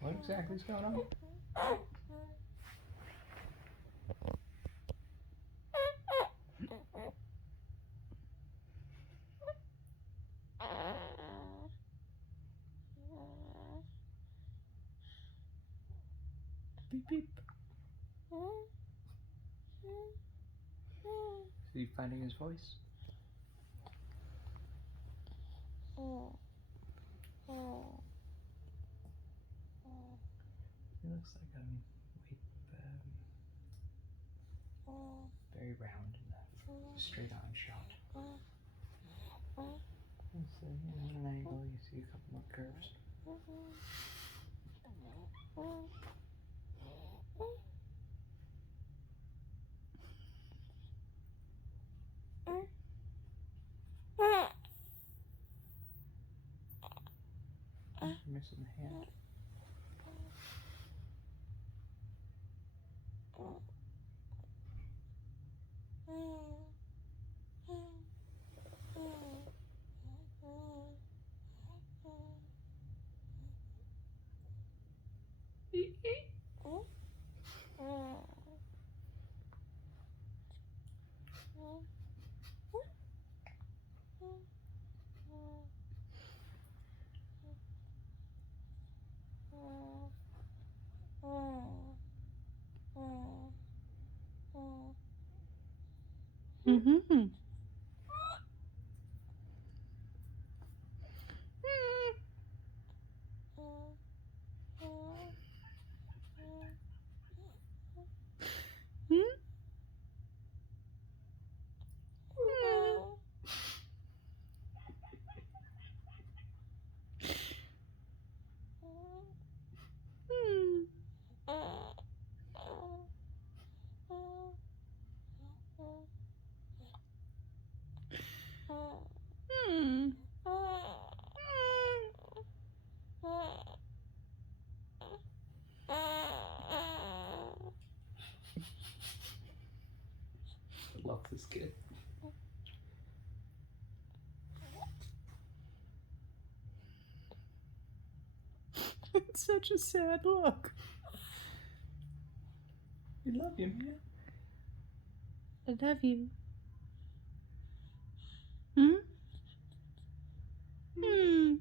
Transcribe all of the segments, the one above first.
What exactly is going on? Beep beep. Is he finding his voice? He looks like very round in the straight on shot. So, at an angle, you see a couple more curves. Missing the hand. Mm-hmm. Love this kid. It's such a sad look. We love you, man. I love you. Hmm? Hmm.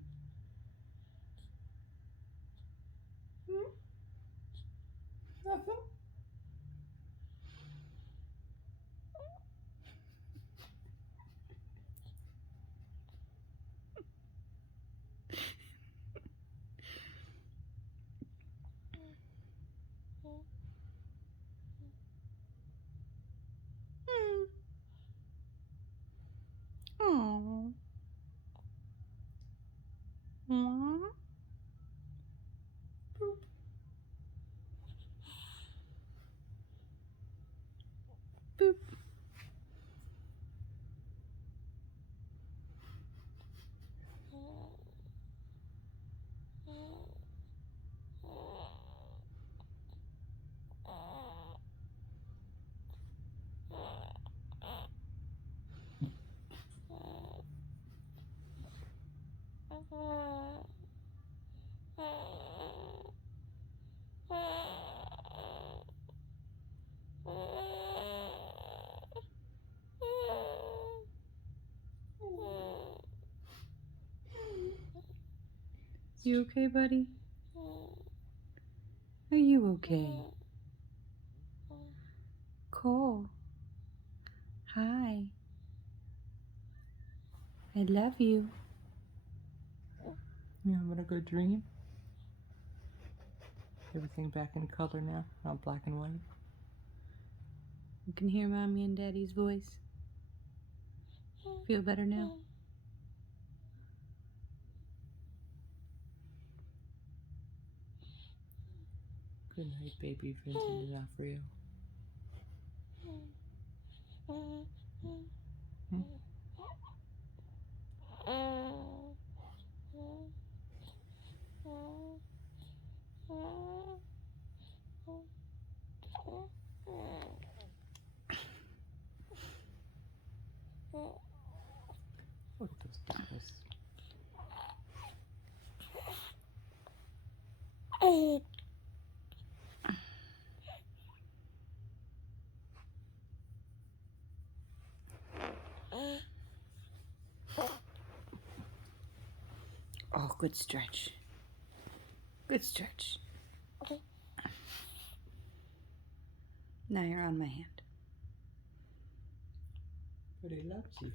Nothing. Oh. Aww. Boop. You okay, buddy? Are you okay? Cole. Hi. I love you. You having a good dream? Everything back in color now, not black and white. You can hear Mommy and Daddy's voice. Feel better now? Good night, baby. Vincent is out for you. Hmm? Look at those dimples. Oh, good stretch. Good stretch. Now you're on my hand. But he loves you.